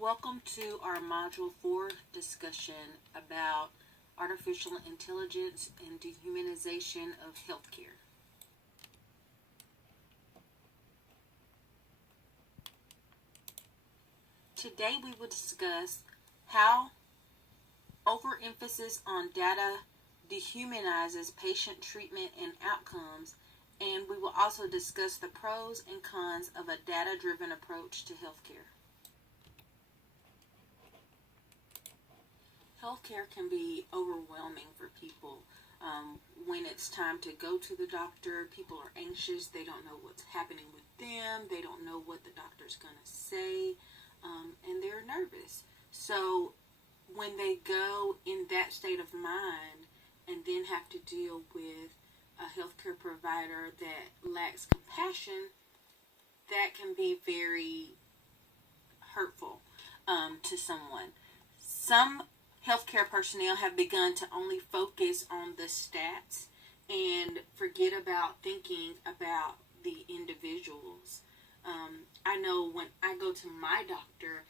Welcome to our Module 4 discussion about artificial intelligence and dehumanization of healthcare. Today we will discuss how overemphasis on data dehumanizes patient treatment and outcomes, and we will also discuss the pros and cons of a data-driven approach to healthcare. Healthcare can be overwhelming for people. When it's time to go to the doctor, people are anxious. They don't know what's happening with them. They don't know what the doctor's going to say, and they're nervous. So when they go in that state of mind and then have to deal with a healthcare provider that lacks compassion, that can be very hurtful to someone. Some healthcare personnel have begun to only focus on the stats and forget about thinking about the individuals. I know when I go to my doctor,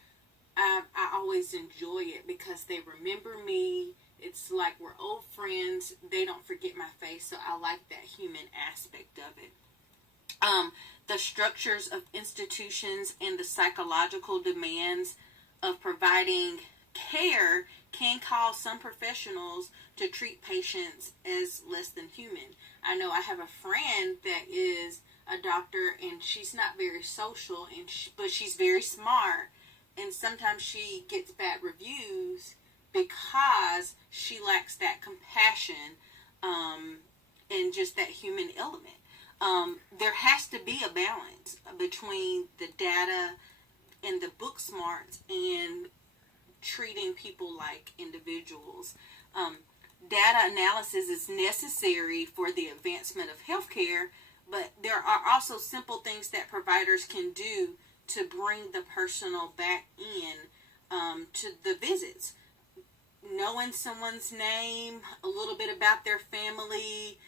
I always enjoy it because they remember me. It's like we're old friends. They don't forget my face, so I like that human aspect of it. The structures of institutions and the psychological demands of providing care can cause some professionals to treat patients as less than human. I know I have a friend that is a doctor, and she's not very social, but she's very smart, and sometimes she gets bad reviews because she lacks that compassion and just that human element. There has to be a balance between the data and the book smarts and treating people like individuals. Data analysis is necessary for the advancement of healthcare, but there are also simple things that providers can do to bring the personal back in to the visits. Knowing someone's name, a little bit about their family,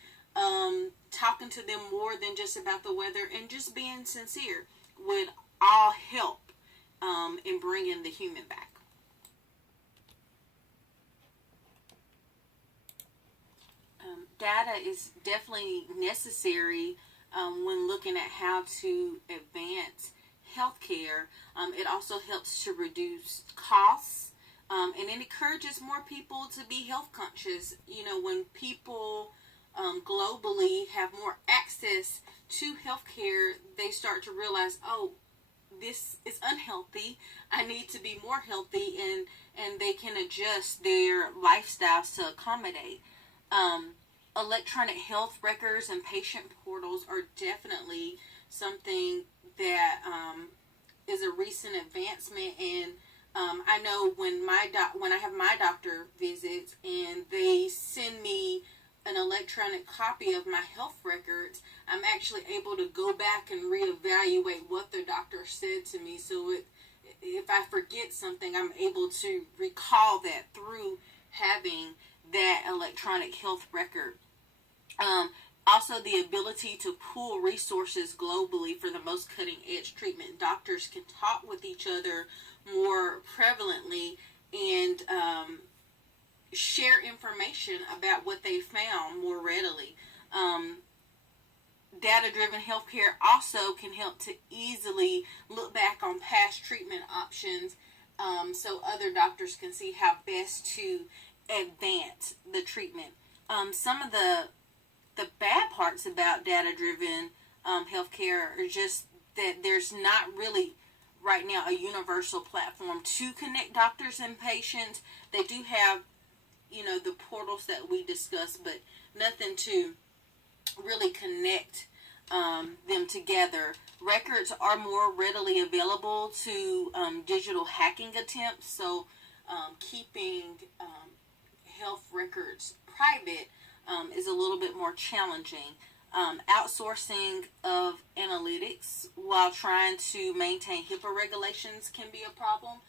talking to them more than just about the weather, and just being sincere would all help in bringing the human back. Data is definitely necessary when looking at how to advance healthcare. It also helps to reduce costs, and it encourages more people to be health conscious. You know, when people globally have more access to healthcare, they start to realize, oh, this is unhealthy. I need to be more healthy, and they can adjust their lifestyles to accommodate. Electronic health records and patient portals are definitely something that is a recent advancement. And I know when I have my doctor visits and they send me an electronic copy of my health records, I'm actually able to go back and reevaluate what the doctor said to me. So if I forget something, I'm able to recall that through having that electronic health record. Also, the ability to pool resources globally for the most cutting-edge treatment. Doctors can talk with each other more prevalently and share information about what they found more readily. Data-driven healthcare also can help to easily look back on past treatment options, so other doctors can see how best to advance the treatment. Some of the bad parts about data-driven healthcare are just that there's not really right now a universal platform to connect doctors and patients. They do have, the portals that we discussed, but nothing to really connect them together. Records are more readily available to digital hacking attempts, so keeping health records private is a little bit more challenging. Outsourcing of analytics while trying to maintain HIPAA regulations can be a problem,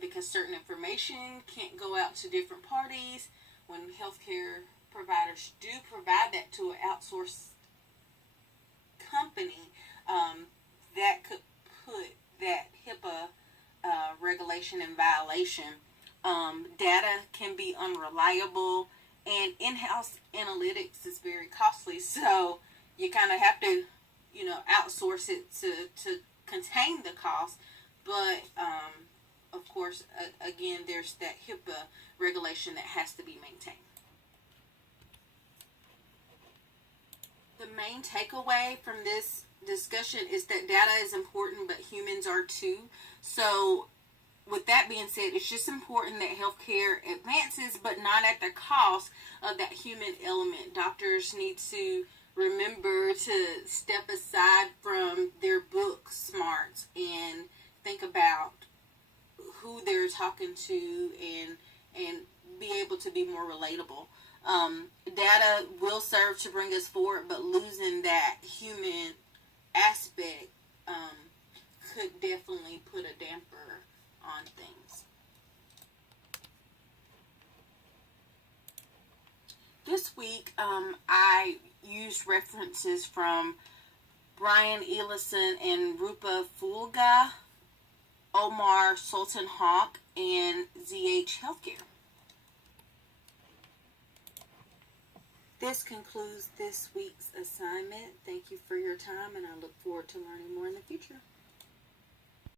because certain information can't go out to different parties. When healthcare providers do provide that to an outsourced company, that could put that HIPAA regulation and violation. Data can be unreliable, and in-house analytics is very costly. So you kind of have to, outsource it to contain the cost. But of course, again, there's that HIPAA regulation that has to be maintained. The main takeaway from this discussion is that data is important, but humans are too. So with that being said, it's just important that healthcare advances, but not at the cost of that human element. Doctors need to remember to step aside from their book smarts and think about who they're talking to and be able to be more relatable. Data will serve to bring us forward, but losing that human aspect could definitely put a damper on things. This week, I used references from Brian Ellison and Rupa Fulga, Omar Sultan Hawk, and ZH Healthcare. This concludes this week's assignment. Thank you for your time, and I look forward to learning more in the future.